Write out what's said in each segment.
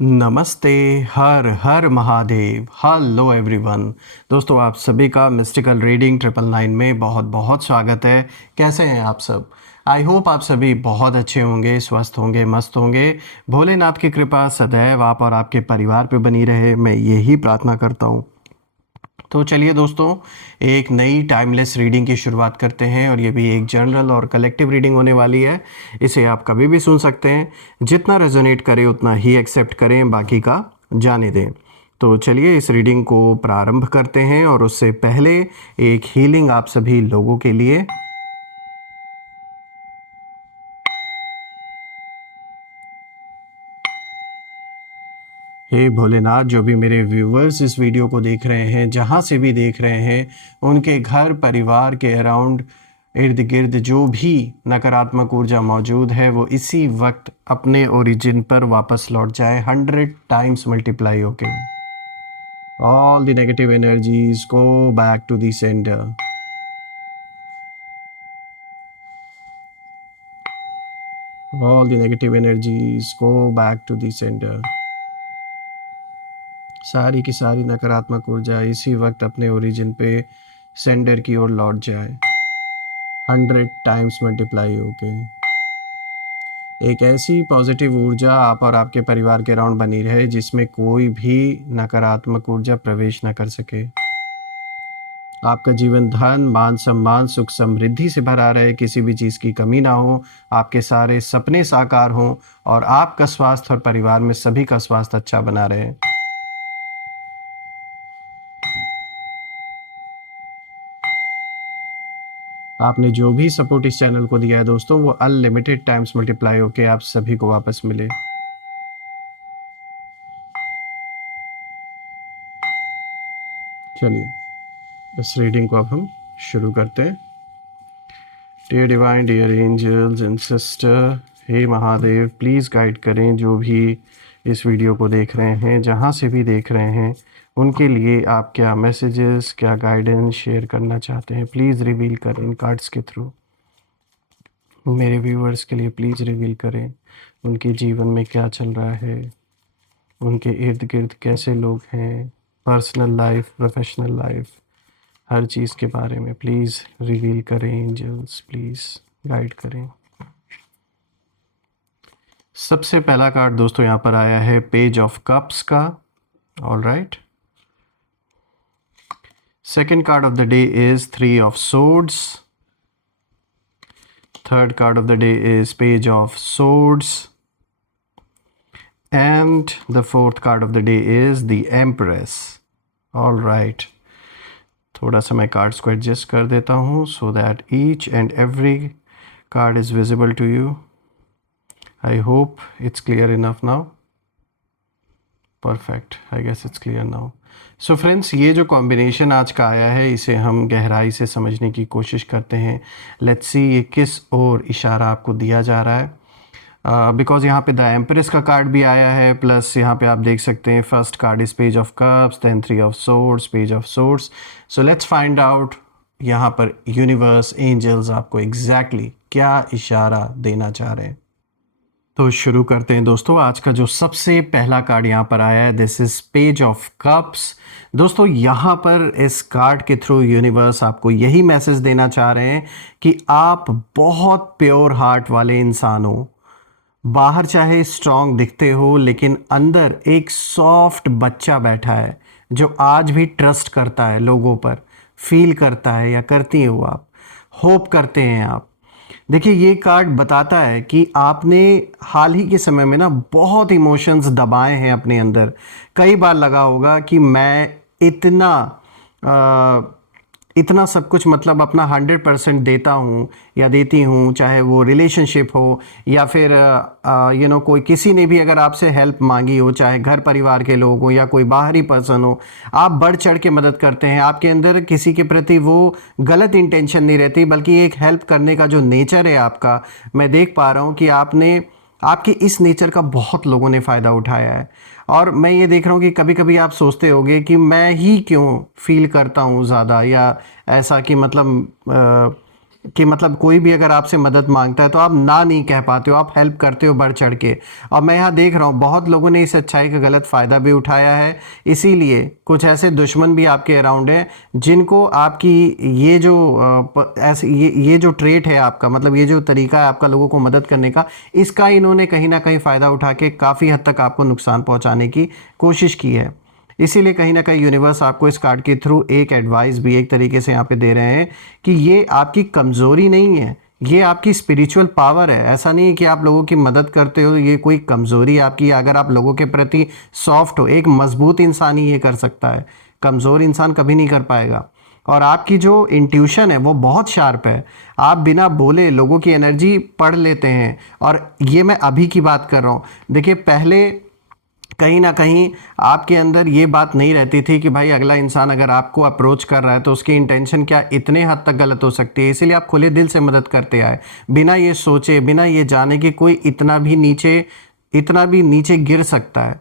नमस्ते। हर हर महादेव। Hello everyone. दोस्तों, आप सभी का मिस्टिकल रीडिंग 999 में बहुत बहुत स्वागत है। कैसे हैं आप सब? आई होप आप सभी बहुत अच्छे होंगे, स्वस्थ होंगे, मस्त होंगे। भोलेनाथ की कृपा सदैव आप और आपके परिवार पे बनी रहे, मैं यही प्रार्थना करता हूँ। तो चलिए दोस्तों, एक नई टाइमलेस रीडिंग की शुरुआत करते हैं और ये भी एक जनरल और कलेक्टिव रीडिंग होने वाली है। इसे आप कभी भी सुन सकते हैं। जितना रेजोनेट करे उतना ही एक्सेप्ट करें, बाकी का जाने दें। तो चलिए इस रीडिंग को प्रारंभ करते हैं और उससे पहले एक हीलिंग आप सभी लोगों के लिए। हे भोलेनाथ, जो भी मेरे व्यूवर्स इस वीडियो को देख रहे हैं, जहाँ से भी देख रहे हैं, उनके घर परिवार के अराउंड इर्द गिर्द जो भी नकारात्मक ऊर्जा मौजूद है वो इसी वक्त अपने ओरिजिन पर वापस लौट जाए 100 टाइम्स मल्टीप्लाई होके। All the negative energies go back to the centre. All the negative energies go back to the centre. सारी की सारी नकारात्मक ऊर्जा इसी वक्त अपने ओरिजिन पे सेंडर की ओर लौट जाए 100 टाइम्स मल्टीप्लाई होके। एक ऐसी पॉजिटिव ऊर्जा आप और आपके परिवार के अराउंड बनी रहे जिसमें कोई भी नकारात्मक ऊर्जा प्रवेश न कर सके। आपका जीवन धन, मान सम्मान, सुख समृद्धि से भरा रहे, किसी भी चीज़ की कमी ना हो, आपके सारे सपने साकार हों और आपका स्वास्थ्य और परिवार में सभी का स्वास्थ्य अच्छा बना रहे। आपने जो भी सपोर्ट इस चैनल को दिया है दोस्तों, वो अनलिमिटेड टाइम्स मल्टीप्लाई होके आप सभी को वापस मिले। चलिए इस रीडिंग को अब हम शुरू करते हैं। Dear divine, dear angels and sister, हे महादेव, प्लीज़ गाइड करें जो भी इस वीडियो को देख रहे हैं, जहाँ से भी देख रहे हैं, उनके लिए आप क्या मैसेजेस, क्या गाइडेंस शेयर करना चाहते हैं, प्लीज़ रिवील करें इन कार्ड्स के थ्रू। मेरे व्यूअर्स के लिए प्लीज़ रिवील करें उनके जीवन में क्या चल रहा है, उनके इर्द गिर्द कैसे लोग हैं, पर्सनल लाइफ, प्रोफेशनल लाइफ, हर चीज़ के बारे में प्लीज़ रिवील करें। एंजल्स प्लीज़ गाइड करें। सबसे पहला कार्ड दोस्तों यहाँ पर आया है पेज ऑफ कप्स का। All right. Second card of the day is 3 of swords. Third card of the day is page of swords. And the fourth card of the day is the Empress. All right. थोड़ा सा मैं cards को adjust कर देता हूँ so that each and every card is visible to you. I hope it's clear enough now. Perfect. I guess it's clear now. So friends, ये जो combination आज का आया है इसे हम गहराई से समझने की कोशिश करते हैं। Let's see ये किस ओर इशारा आपको दिया जा रहा है। बिकॉज यहाँ पे द एम्प्रेस का कार्ड भी आया है, प्लस यहाँ पे आप देख सकते हैं first card is page of cups, then 3 of swords, page of swords. So let's find out यहाँ पर यूनिवर्स, एंजल्स आपको एग्जैक्टली क्या इशारा देना चाह रहे हैं। तो शुरू करते हैं दोस्तों। आज का जो सबसे पहला कार्ड यहाँ पर आया है, this is page of cups. दोस्तों यहाँ पर इस कार्ड के थ्रू यूनिवर्स आपको यही मैसेज देना चाह रहे हैं कि आप बहुत प्योर हार्ट वाले इंसान हो। बाहर चाहे स्ट्रांग दिखते हो, लेकिन अंदर एक सॉफ्ट बच्चा बैठा है जो आज भी ट्रस्ट करता है लोगों पर, फील करता है या करती हो आप, होप करते हैं आप। देखिए ये कार्ड बताता है कि आपने हाल ही के समय में ना बहुत इमोशंस दबाए हैं अपने अंदर। कई बार लगा होगा कि मैं इतना सब कुछ मतलब अपना 100% देता हूँ या देती हूँ, चाहे वो रिलेशनशिप हो या फिर कोई किसी ने भी अगर आपसे हेल्प मांगी हो, चाहे घर परिवार के लोग हो या कोई बाहरी पर्सन हो, आप बढ़ चढ़ के मदद करते हैं। आपके अंदर किसी के प्रति वो गलत इंटेंशन नहीं रहती, बल्कि एक हेल्प करने का जो नेचर है आपका, मैं देख पा रहा हूँ कि आपके इस नेचर का बहुत लोगों ने फ़ायदा उठाया है। और मैं ये देख रहा हूँ कि कभी कभी आप सोचते होगे कि मैं ही क्यों फील करता हूँ ज़्यादा, या ऐसा कि मतलब कि मतलब कोई भी अगर आपसे मदद मांगता है तो आप ना नहीं कह पाते हो, आप हेल्प करते हो बढ़ चढ़ के। और मैं यहाँ देख रहा हूँ बहुत लोगों ने इस अच्छाई का गलत फ़ायदा भी उठाया है, इसीलिए कुछ ऐसे दुश्मन भी आपके अराउंड हैं जिनको आपकी ये जो ऐसे ये जो ट्रेट है आपका, मतलब ये जो तरीका है आपका लोगों को मदद करने का, इसका इन्होंने कहीं ना कहीं फ़ायदा उठा के काफ़ी हद तक आपको नुकसान पहुँचाने की कोशिश की है। इसीलिए कहीं ना कहीं यूनिवर्स आपको इस कार्ड के थ्रू एक एडवाइस भी एक तरीके से यहाँ पे दे रहे हैं कि ये आपकी कमज़ोरी नहीं है, ये आपकी स्पिरिचुअल पावर है। ऐसा नहीं है कि आप लोगों की मदद करते हो ये कोई कमज़ोरी आपकी, अगर आप लोगों के प्रति सॉफ्ट हो, एक मजबूत इंसान ही ये कर सकता है, कमज़ोर इंसान कभी नहीं कर पाएगा। और आपकी जो इंट्यूशन है वो बहुत शार्प है, आप बिना बोले लोगों की एनर्जी पढ़ लेते हैं। और ये मैं अभी की बात कर रहा हूँ, देखिए पहले कहीं ना कहीं आपके अंदर ये बात नहीं रहती थी कि भाई अगला इंसान अगर आपको अप्रोच कर रहा है तो उसकी इंटेंशन क्या इतने हद तक गलत हो सकती है, इसीलिए आप खुले दिल से मदद करते आए, बिना ये सोचे बिना ये जाने कि कोई इतना भी नीचे गिर सकता है।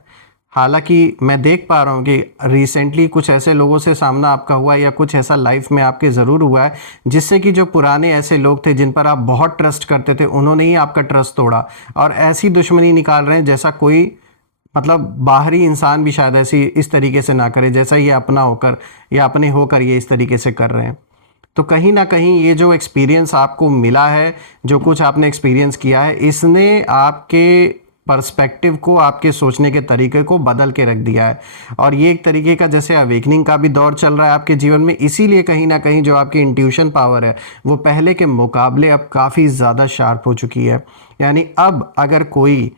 हालांकि मैं देख पा रहा हूँ कि रिसेंटली कुछ ऐसे लोगों से सामना आपका हुआ है या कुछ ऐसा लाइफ में आपके ज़रूर हुआ है जिससे कि जो पुराने ऐसे लोग थे जिन पर आप बहुत ट्रस्ट करते थे उन्होंने ही आपका ट्रस्ट तोड़ा, और ऐसी दुश्मनी निकाल रहे हैं जैसा कोई मतलब बाहरी इंसान भी शायद ऐसी इस तरीके से ना करे, जैसा ये अपना होकर या अपने होकर ये इस तरीके से कर रहे हैं। तो कहीं ना कहीं ये जो एक्सपीरियंस आपको मिला है, जो कुछ आपने एक्सपीरियंस किया है, इसने आपके पर्सपेक्टिव को, आपके सोचने के तरीके को बदल के रख दिया है। और ये एक तरीके का जैसे अवेकनिंग का भी दौर चल रहा है आपके जीवन में, इसीलिए कहीं ना कहीं जो आपकी इंट्यूशन पावर है वो पहले के मुकाबले अब काफ़ी ज़्यादा शार्प हो चुकी है। यानी अब अगर कोई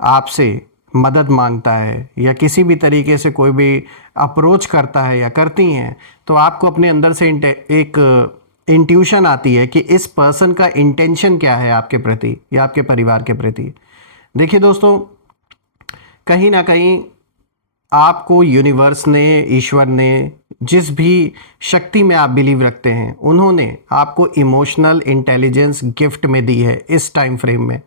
आपसे मदद मांगता है या किसी भी तरीके से कोई भी अप्रोच करता है या करती हैं, तो आपको अपने अंदर से एक इंट्यूशन आती है कि इस पर्सन का इंटेंशन क्या है आपके प्रति या आपके परिवार के प्रति। देखिए दोस्तों, कहीं ना कहीं आपको यूनिवर्स ने, ईश्वर ने, जिस भी शक्ति में आप बिलीव रखते हैं, उन्होंने आपको इमोशनल इंटेलिजेंस गिफ्ट में दी है इस टाइम फ्रेम में।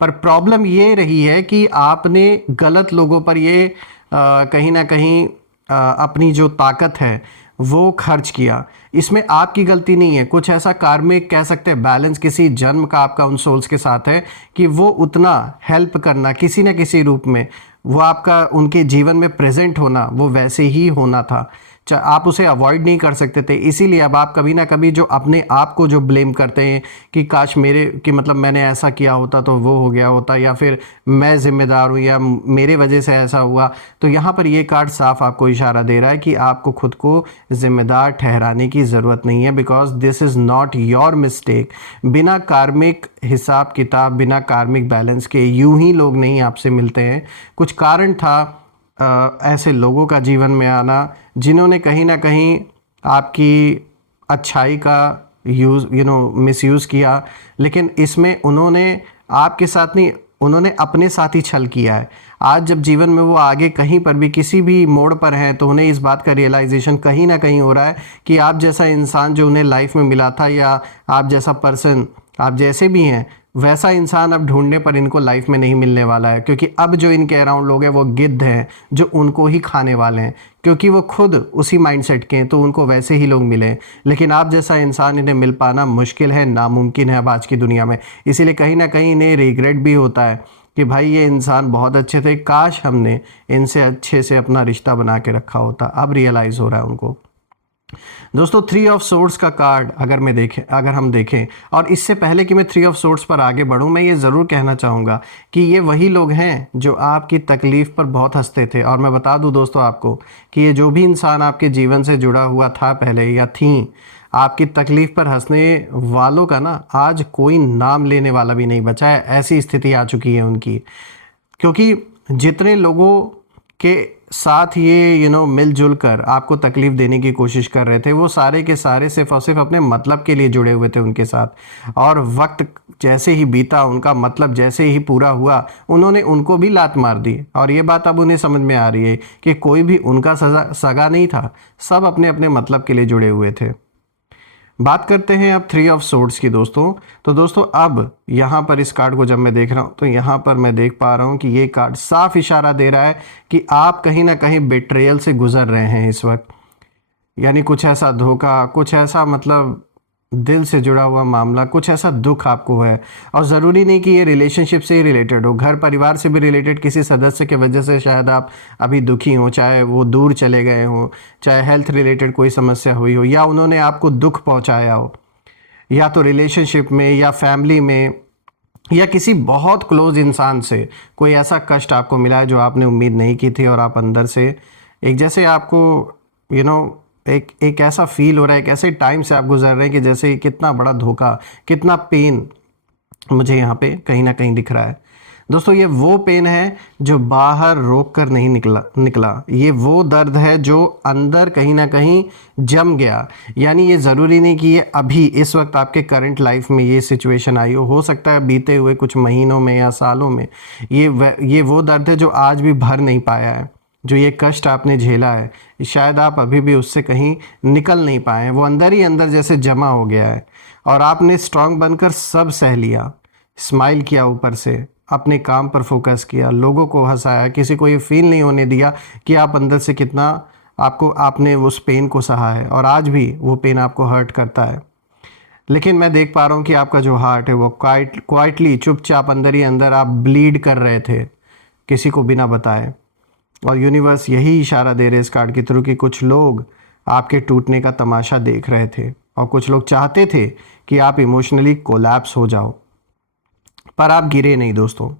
पर प्रॉब्लम ये रही है कि आपने गलत लोगों पर ये कहीं ना कहीं अपनी जो ताकत है वो खर्च किया। इसमें आपकी गलती नहीं है, कुछ ऐसा कार्मिक कह सकते हैं बैलेंस किसी जन्म का आपका उन सोल्स के साथ है कि वो उतना हेल्प करना किसी न किसी रूप में, वो आपका उनके जीवन में प्रेजेंट होना वो वैसे ही होना था, आप उसे अवॉइड नहीं कर सकते थे। इसीलिए अब आप कभी ना कभी जो अपने आप को जो ब्लेम करते हैं कि काश मेरे कि मतलब मैंने ऐसा किया होता तो वो हो गया होता, या फिर मैं जिम्मेदार हूँ या मेरे वजह से ऐसा हुआ, तो यहाँ पर ये कार्ड साफ आपको इशारा दे रहा है कि आपको खुद को जिम्मेदार ठहराने की ज़रूरत नहीं है, because this is not your mistake. बिना कार्मिक हिसाब किताब, बिना कार्मिक बैलेंस के यूं ही लोग नहीं आपसे मिलते हैं। कुछ कारण था ऐसे लोगों का जीवन में आना जिन्होंने कहीं ना कहीं आपकी अच्छाई का मिसयूज़ किया, लेकिन इसमें उन्होंने आपके साथ नहीं, उन्होंने अपने साथ ही छल किया है। आज जब जीवन में वो आगे कहीं पर भी किसी भी मोड़ पर हैं तो उन्हें इस बात का रियलाइजेशन कहीं ना कहीं हो रहा है कि आप जैसा इंसान जो उन्हें लाइफ में मिला था, या आप जैसा पर्सन, आप जैसे भी हैं वैसा इंसान अब ढूंढने पर इनको लाइफ में नहीं मिलने वाला है, क्योंकि अब जो इनके अराउंड लोग हैं वो गिद्ध हैं जो उनको ही खाने वाले हैं, क्योंकि वो खुद उसी माइंडसेट के हैं तो उनको वैसे ही लोग मिले। लेकिन आप जैसा इंसान इन्हें मिल पाना मुश्किल है, नामुमकिन है अब आज की दुनिया में। इसीलिए कहीं ना कहीं इन्हें रिग्रेट भी होता है कि भाई ये इंसान बहुत अच्छे थे, काश हमने इनसे अच्छे से अपना रिश्ता बना के रखा होता। अब रियलाइज़ हो रहा है उनको। दोस्तों, 3 ऑफ सोर्ड्स का कार्ड अगर हम देखें, और इससे पहले कि मैं 3 ऑफ सोर्ड्स पर आगे बढ़ूं, मैं ये ज़रूर कहना चाहूँगा कि ये वही लोग हैं जो आपकी तकलीफ़ पर बहुत हंसते थे। और मैं बता दूं दोस्तों आपको कि ये जो भी इंसान आपके जीवन से जुड़ा हुआ था पहले या थी, आपकी तकलीफ़ पर हंसने वालों का ना आज कोई नाम लेने वाला भी नहीं बचा है, ऐसी स्थिति आ चुकी है उनकी। क्योंकि जितने लोगों के साथ ये मिलजुल कर आपको तकलीफ़ देने की कोशिश कर रहे थे, वो सारे के सारे सिर्फ और सिर्फ अपने मतलब के लिए जुड़े हुए थे उनके साथ। और वक्त जैसे ही बीता, उनका मतलब जैसे ही पूरा हुआ, उन्होंने उनको भी लात मार दी। और ये बात अब उन्हें समझ में आ रही है कि कोई भी उनका सगा नहीं था, सब अपने अपने मतलब के लिए जुड़े हुए थे। बात करते हैं अब 3 ऑफ सोर्ड्स की दोस्तों। तो दोस्तों, अब यहाँ पर इस कार्ड को जब मैं देख रहा हूँ तो यहाँ पर मैं देख पा रहा हूँ कि ये कार्ड साफ इशारा दे रहा है कि आप कहीं ना कहीं बेट्रेयल से गुजर रहे हैं इस वक्त। यानी कुछ ऐसा धोखा, कुछ ऐसा मतलब दिल से जुड़ा हुआ मामला, कुछ ऐसा दुख आपको है। और ज़रूरी नहीं कि ये रिलेशनशिप से ही रिलेटेड हो, घर परिवार से भी रिलेटेड किसी सदस्य की वजह से शायद आप अभी दुखी हों, चाहे वो दूर चले गए हों, चाहे हेल्थ रिलेटेड कोई समस्या हुई हो, या उन्होंने आपको दुख पहुंचाया हो, या तो रिलेशनशिप में या फैमिली में या किसी बहुत क्लोज इंसान से कोई ऐसा कष्ट आपको मिला है जो आपने उम्मीद नहीं की थी, और आप अंदर से एक जैसे आपको यू नो एक एक ऐसा फील हो रहा है, एक ऐसे टाइम से आप गुजर रहे हैं कि जैसे कितना बड़ा धोखा, कितना पेन मुझे यहाँ पे कहीं ना कहीं दिख रहा है। दोस्तों, ये वो पेन है जो बाहर रोक कर नहीं निकला। ये वो दर्द है जो अंदर कहीं ना कहीं जम गया। यानी ये ज़रूरी नहीं कि ये अभी इस वक्त आपके करंट लाइफ में ये सिचुएशन आई हो सकता है बीते हुए कुछ महीनों में या सालों में ये वो दर्द है जो आज भी भर नहीं पाया है। जो ये कष्ट आपने झेला है, शायद आप अभी भी उससे कहीं निकल नहीं पाए हैं। वो अंदर ही अंदर जैसे जमा हो गया है, और आपने स्ट्रांग बनकर सब सह लिया, स्माइल किया ऊपर से, अपने काम पर फोकस किया, लोगों को हंसाया, किसी को ये फील नहीं होने दिया कि आप अंदर से कितना आपने उस पेन को सहा है, और आज भी वो पेन आपको हर्ट करता है। लेकिन मैं देख पा रहा हूँ कि आपका जो हार्ट है वो क्वाइटली चुपचाप अंदर ही अंदर आप ब्लीड कर रहे थे, किसी को बिना बताए। और यूनिवर्स यही इशारा दे रहे इस कार्ड के थ्रू कि कुछ लोग आपके टूटने का तमाशा देख रहे थे, और कुछ लोग चाहते थे कि आप इमोशनली कोलैप्स हो जाओ, पर आप गिरे नहीं दोस्तों।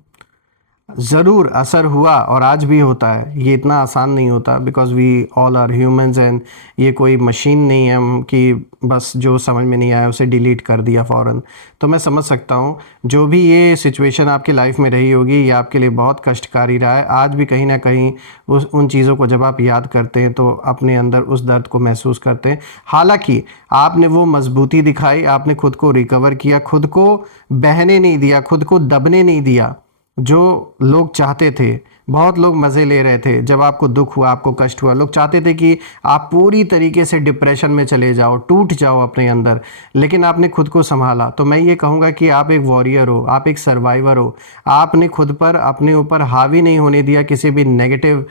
ज़रूर असर हुआ, और आज भी होता है। ये इतना आसान नहीं होता, because we all are humans, and ये कोई मशीन नहीं है हम कि बस जो समझ में नहीं आया उसे डिलीट कर दिया फ़ौरन। तो मैं समझ सकता हूँ जो भी ये सिचुएशन आपकी लाइफ में रही होगी, ये आपके लिए बहुत कष्टकारी रहा है। आज भी कहीं ना कहीं उन चीज़ों को जब आप याद करते हैं तो अपने अंदर उस दर्द को महसूस करते हैं। हालांकि आपने वो मजबूती दिखाई, आपने खुद को रिकवर किया, खुद को बहने नहीं दिया, खुद को दबने नहीं दिया जो लोग चाहते थे। बहुत लोग मज़े ले रहे थे जब आपको दुख हुआ, आपको कष्ट हुआ। लोग चाहते थे कि आप पूरी तरीके से डिप्रेशन में चले जाओ, टूट जाओ अपने अंदर, लेकिन आपने खुद को संभाला। तो मैं ये कहूँगा कि आप एक वॉरियर हो, आप एक सर्वाइवर हो। आपने खुद पर, अपने ऊपर हावी नहीं होने दिया किसी भी नेगेटिव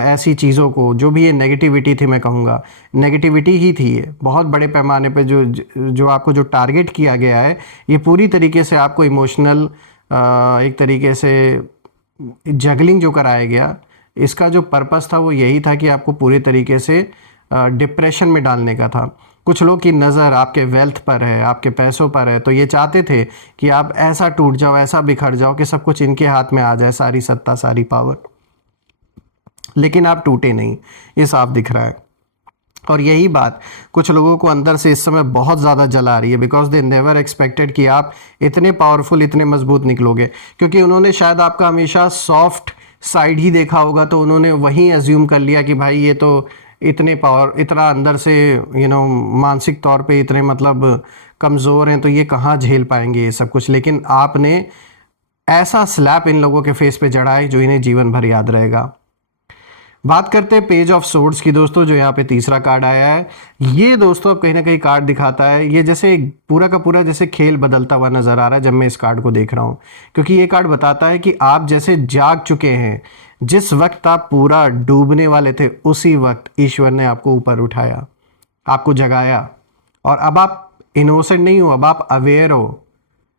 ऐसी चीज़ों को। जो भी ये नेगेटिविटी थी, मैं कहूँगा नेगेटिविटी ही थी ये, बहुत बड़े पैमाने पे जो आपको जो टारगेट किया गया है, ये पूरी तरीके से आपको इमोशनल एक तरीके से जगलिंग जो कराया गया, इसका जो पर्पस था वो यही था कि आपको पूरी तरीके से डिप्रेशन में डालने का था। कुछ लोग की नज़र आपके वेल्थ पर है, आपके पैसों पर है, तो ये चाहते थे कि आप ऐसा टूट जाओ, ऐसा बिखर जाओ कि सब कुछ इनके हाथ में आ जाए, सारी सत्ता, सारी पावर। लेकिन आप टूटे नहीं, ये साफ दिख रहा है। और यही बात कुछ लोगों को अंदर से इस समय बहुत ज़्यादा जला रही है, बिकॉज दे नेवर एक्सपेक्टेड कि आप इतने पावरफुल, इतने मजबूत निकलोगे। क्योंकि उन्होंने शायद आपका हमेशा सॉफ्ट साइड ही देखा होगा, तो उन्होंने वहीं एज्यूम कर लिया कि भाई ये तो इतने पावर, इतना अंदर से मानसिक तौर पे इतने मतलब कमज़ोर हैं, तो ये कहाँ झेल पाएंगे ये सब कुछ। लेकिन आपने ऐसा स्लैप इन लोगों के फेस पे जड़ा है जो इन्हें जीवन भर याद रहेगा। बात करते हैं पेज ऑफ सोर्ड्स की दोस्तों, जो यहाँ पे तीसरा कार्ड आया है। ये दोस्तों अब कहीं ना कहीं कार्ड दिखाता है, ये जैसे पूरा का पूरा जैसे खेल बदलता हुआ नजर आ रहा है जब मैं इस कार्ड को देख रहा हूँ। क्योंकि ये कार्ड बताता है कि आप जैसे जाग चुके हैं, जिस वक्त आप पूरा डूबने वाले थे उसी वक्त ईश्वर ने आपको ऊपर उठाया, आपको जगाया, और अब आप इनोसेंट नहीं हो, अब आप अवेयर हो।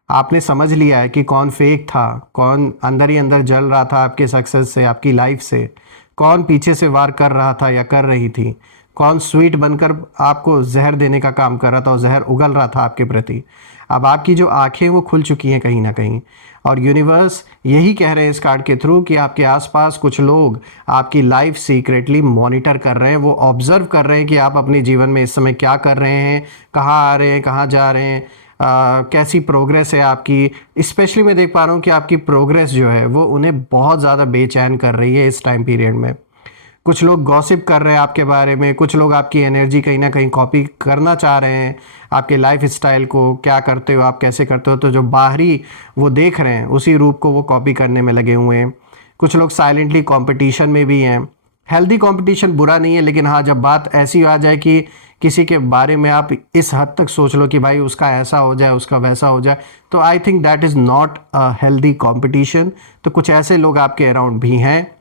आपने समझ लिया है कि कौन फेक था, कौन अंदर ही अंदर जल रहा था आपके सक्सेस से, आपकी लाइफ से, कौन पीछे से वार कर रहा था या कर रही थी, कौन स्वीट बनकर आपको जहर देने का काम कर रहा था और जहर उगल रहा था आपके प्रति। अब आपकी जो आंखें वो खुल चुकी हैं कहीं ना कहीं, और यूनिवर्स यही कह रहे हैं इस कार्ड के थ्रू कि आपके आसपास कुछ लोग आपकी लाइफ सीक्रेटली मॉनिटर कर रहे हैं। वो ऑब्जर्व कर रहे हैं कि आप अपने जीवन में इस समय क्या कर रहे हैं, कहाँ आ रहे हैं, कहाँ जा रहे हैं, कैसी प्रोग्रेस है आपकी। स्पेशली मैं देख पा रहा हूँ कि आपकी प्रोग्रेस जो है वो उन्हें बहुत ज़्यादा बेचैन कर रही है इस टाइम पीरियड में। कुछ लोग गॉसिप कर रहे हैं आपके बारे में, कुछ लोग आपकी एनर्जी कहीं ना कहीं कॉपी करना चाह रहे हैं, आपके लाइफ स्टाइल को, क्या करते हो आप, कैसे करते हो। तो जो बाहरी वो देख रहे हैं उसी रूप को वो कॉपी करने में लगे हुए हैं। कुछ लोग साइलेंटली कंपटीशन में भी हैं। हेल्दी कंपटीशन बुरा नहीं है, लेकिन हाँ, जब बात ऐसी आ जाए कि किसी के बारे में आप इस हद तक सोच लो कि भाई उसका ऐसा हो जाए, उसका वैसा हो जाए, तो I think that is not a healthy competition. तो कुछ ऐसे लोग आपके अराउंड भी हैं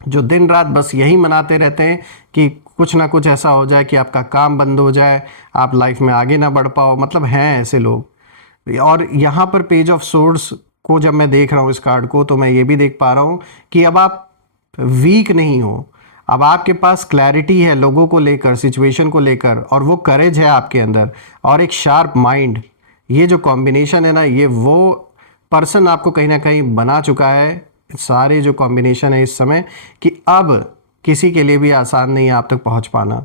जो दिन रात बस यही मनाते रहते हैं कि कुछ ना कुछ ऐसा हो जाए कि आपका काम बंद हो जाए, आप लाइफ में आगे ना बढ़ पाओ, मतलब हैं ऐसे लोग। और यहाँ पर पेज ऑफ सोर्ड्स को जब मैं देख रहा हूँ इस कार्ड को, तो मैं ये भी देख पा रहा हूँ कि अब आप वीक नहीं हो, अब आपके पास क्लैरिटी है लोगों को लेकर, सिचुएशन को लेकर, और वो करेज है आपके अंदर, और एक शार्प माइंड। ये जो कॉम्बिनेशन है ना, ये वो पर्सन आपको कहीं ना कहीं बना चुका है। सारे जो कॉम्बिनेशन है इस समय, कि अब किसी के लिए भी आसान नहीं है आप तक पहुंच पाना,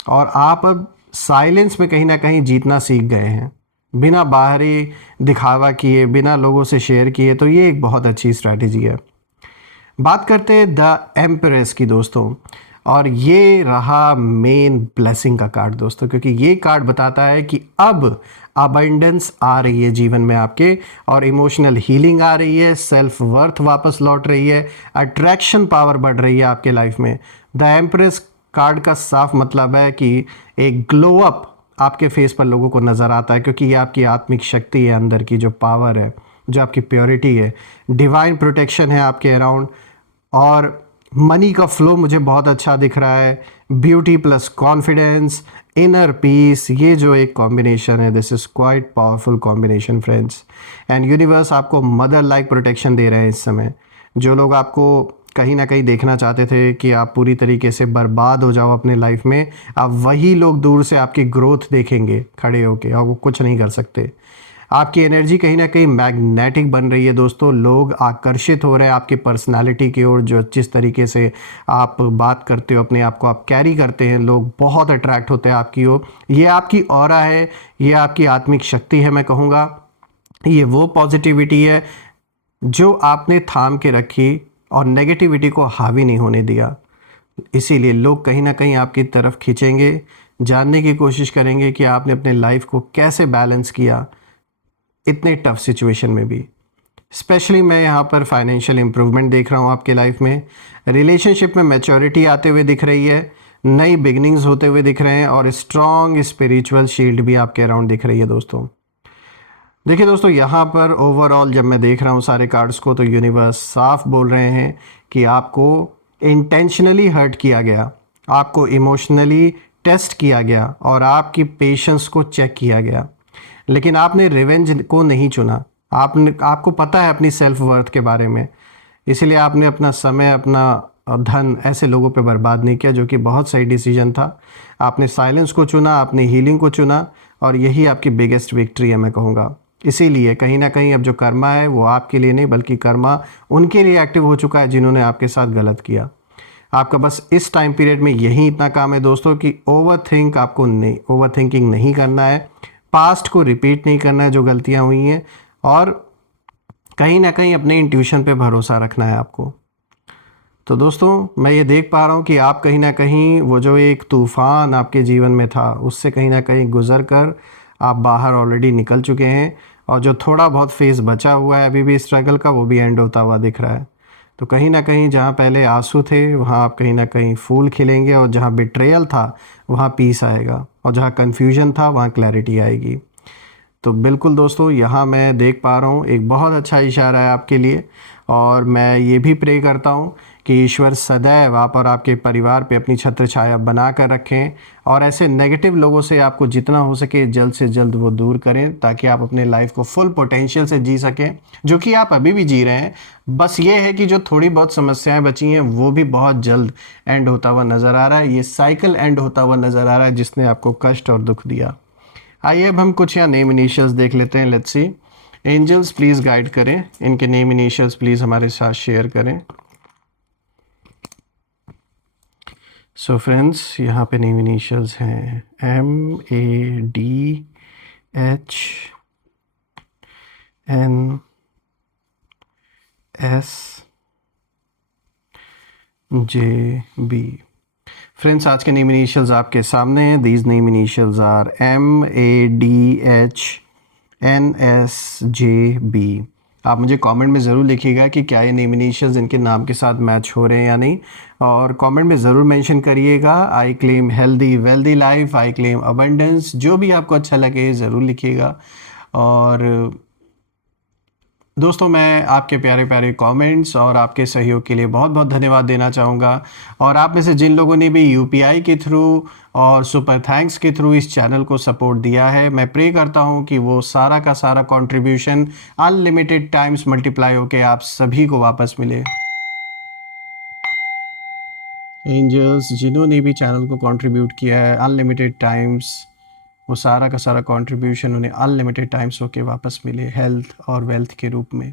और आप अब साइलेंस में कहीं ना कहीं जीतना सीख गए हैं, बिना बाहरी दिखावा किए, बिना लोगों से शेयर किए। तो ये एक बहुत अच्छी स्ट्रैटेजी है। बात करते हैं द एम्प्रेस की दोस्तों, और ये रहा मेन ब्लेसिंग का कार्ड दोस्तों, क्योंकि ये कार्ड बताता है कि अब अबंडेंस आ रही है जीवन में आपके, और इमोशनल हीलिंग आ रही है, सेल्फ वर्थ वापस लौट रही है, अट्रैक्शन पावर बढ़ रही है आपके लाइफ में। द एम्प्रेस कार्ड का साफ मतलब है कि एक ग्लो अप आपके फेस पर लोगों को नज़र आता है, क्योंकि ये आपकी आत्मिक शक्ति है, अंदर की जो पावर है, जो आपकी प्योरिटी है, डिवाइन प्रोटेक्शन है आपके अराउंड, और मनी का फ्लो मुझे बहुत अच्छा दिख रहा है। Beauty plus confidence, inner peace, ये जो एक कॉम्बिनेशन है, this is quite powerful combination friends. And universe आपको मदर लाइक प्रोटेक्शन दे रहे हैं इस समय। जो लोग आपको कहीं ना कहीं देखना चाहते थे कि आप पूरी तरीके से बर्बाद हो जाओ अपने लाइफ में, अब वही लोग दूर से आपकी ग्रोथ देखेंगे खड़े होके, और वो कुछ नहीं कर सकते। आपकी एनर्जी कहीं ना कहीं मैग्नेटिक बन रही है दोस्तों, लोग आकर्षित हो रहे हैं आपकी पर्सनालिटी की ओर, जो जिस तरीके से आप बात करते हो, अपने आप को आप कैरी करते हैं, लोग बहुत अट्रैक्ट होते हैं आपकी ओर। ये आपकी ऑरा है, ये आपकी आत्मिक शक्ति है, मैं कहूँगा ये वो पॉजिटिविटी है जो आपने थाम के रखी और नेगेटिविटी को हावी नहीं होने दिया। इसीलिए लोग कहीं ना कहीं आपकी तरफ खींचेंगे, जानने की कोशिश करेंगे कि आपने अपने लाइफ को कैसे बैलेंस किया इतने टफ सिचुएशन में भी। स्पेशली मैं यहाँ पर फाइनेंशियल इम्प्रूवमेंट देख रहा हूँ आपके लाइफ में, रिलेशनशिप में मैच्योरिटी आते हुए दिख रही है, नई बिगनिंग्स होते हुए दिख रहे हैं, और स्ट्रॉन्ग स्पिरिचुअल शील्ड भी आपके अराउंड दिख रही है दोस्तों। देखिए दोस्तों, यहाँ पर ओवरऑल जब मैं देख रहा हूँ सारे कार्ड्स को, तो यूनिवर्स साफ बोल रहे हैं कि आपको इंटेंशनली हर्ट किया गया, आपको इमोशनली टेस्ट किया गया, और आपकी पेशेंस को चेक किया गया, लेकिन आपने रिवेंज को नहीं चुना। आपको पता है अपनी सेल्फ वर्थ के बारे में, इसीलिए आपने अपना समय, अपना धन ऐसे लोगों पे बर्बाद नहीं किया, जो कि बहुत सही डिसीजन था। आपने साइलेंस को चुना, आपने हीलिंग को चुना, और यही आपकी बिगेस्ट विक्ट्री है, मैं कहूँगा। इसीलिए कहीं ना कहीं अब जो कर्मा है वो आपके लिए नहीं, बल्कि कर्मा उनके लिए एक्टिव हो चुका है जिन्होंने आपके साथ गलत किया। आपका बस इस टाइम पीरियड में यही इतना काम है दोस्तों कि ओवर थिंकिंग नहीं करना है, पास्ट को रिपीट नहीं करना है जो गलतियां हुई हैं, और कहीं ना कहीं अपने इंट्यूशन पे भरोसा रखना है आपको। तो दोस्तों, मैं ये देख पा रहा हूँ कि आप कहीं ना कहीं वो जो एक तूफ़ान आपके जीवन में था, उससे कहीं ना कहीं गुजर कर आप बाहर ऑलरेडी निकल चुके हैं, और जो थोड़ा बहुत फेज़ बचा हुआ है अभी भी स्ट्रगल का, वो भी एंड होता हुआ दिख रहा है। तो कहीं ना कहीं जहाँ पहले आंसू थे, वहाँ आप कहीं ना कहीं फूल खिलेंगे, और जहाँ बिट्रेयल था वहाँ पीस आएगा, और जहाँ कन्फ्यूजन था वहाँ क्लैरिटी आएगी। तो बिल्कुल दोस्तों, यहाँ मैं देख पा रहा हूँ एक बहुत अच्छा इशारा है आपके लिए, और मैं ये भी प्रे करता हूँ कि ईश्वर सदैव आप और आपके परिवार पे अपनी छत्र छाया बना कर रखें, और ऐसे नेगेटिव लोगों से आपको जितना हो सके जल्द से जल्द वो दूर करें, ताकि आप अपने लाइफ को फुल पोटेंशियल से जी सकें, जो कि आप अभी भी जी रहे हैं। बस ये है कि जो थोड़ी बहुत समस्याएं बची हैं वो भी बहुत जल्द एंड होता हुआ नज़र आ रहा है, ये साइकिल एंड होता हुआ नज़र आ रहा है जिसने आपको कष्ट और दुख दिया। आइए अब हम कुछ यहाँ नेम इनिशियल्स देख लेते हैं। Let's see, angels please guide करें, इनके नेम इनिशियल्स प्लीज़ हमारे साथ शेयर करें। सो फ्रेंड्स, यहाँ पे नेम इनिशियल्स हैं MADHNSJB। फ्रेंड्स, आज के नेम इनिशियल्स आपके सामने हैं। These name initials are MADHNSJB। आप मुझे कमेंट में ज़रूर लिखिएगा कि क्या ये नेम इनिशियल्स इनके नाम के साथ मैच हो रहे हैं या नहीं, और कमेंट में ज़रूर मेंशन करिएगा। I claim healthy wealthy life, I claim abundance, जो भी आपको अच्छा लगे ज़रूर लिखिएगा। और दोस्तों, मैं आपके प्यारे प्यारे कमेंट्स और आपके सहयोग के लिए बहुत बहुत धन्यवाद देना चाहूँगा। और आप में से जिन लोगों ने भी यूपीआई के थ्रू और सुपर थैंक्स के थ्रू इस चैनल को सपोर्ट दिया है, मैं प्रे करता हूँ कि वो सारा का सारा कंट्रीब्यूशन अनलिमिटेड टाइम्स मल्टीप्लाई होके आप सभी को वापस मिले। एंजल्स जिन्होंने भी चैनल को कंट्रीब्यूट किया है अनलिमिटेड टाइम्स, वो सारा का सारा कंट्रीब्यूशन उन्हें अनलिमिटेड टाइम्स होके वापस मिले, हेल्थ और वेल्थ के रूप में।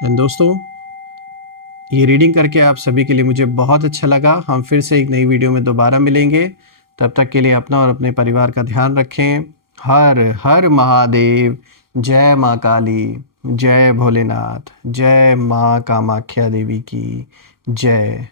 एंड दोस्तों, ये रीडिंग करके आप सभी के लिए मुझे बहुत अच्छा लगा। हम फिर से एक नई वीडियो में दोबारा मिलेंगे। तब तक के लिए अपना और अपने परिवार का ध्यान रखें। हर हर महादेव। जय माँ काली, जय भोलेनाथ, जय माँ कामाख्या देवी की जय।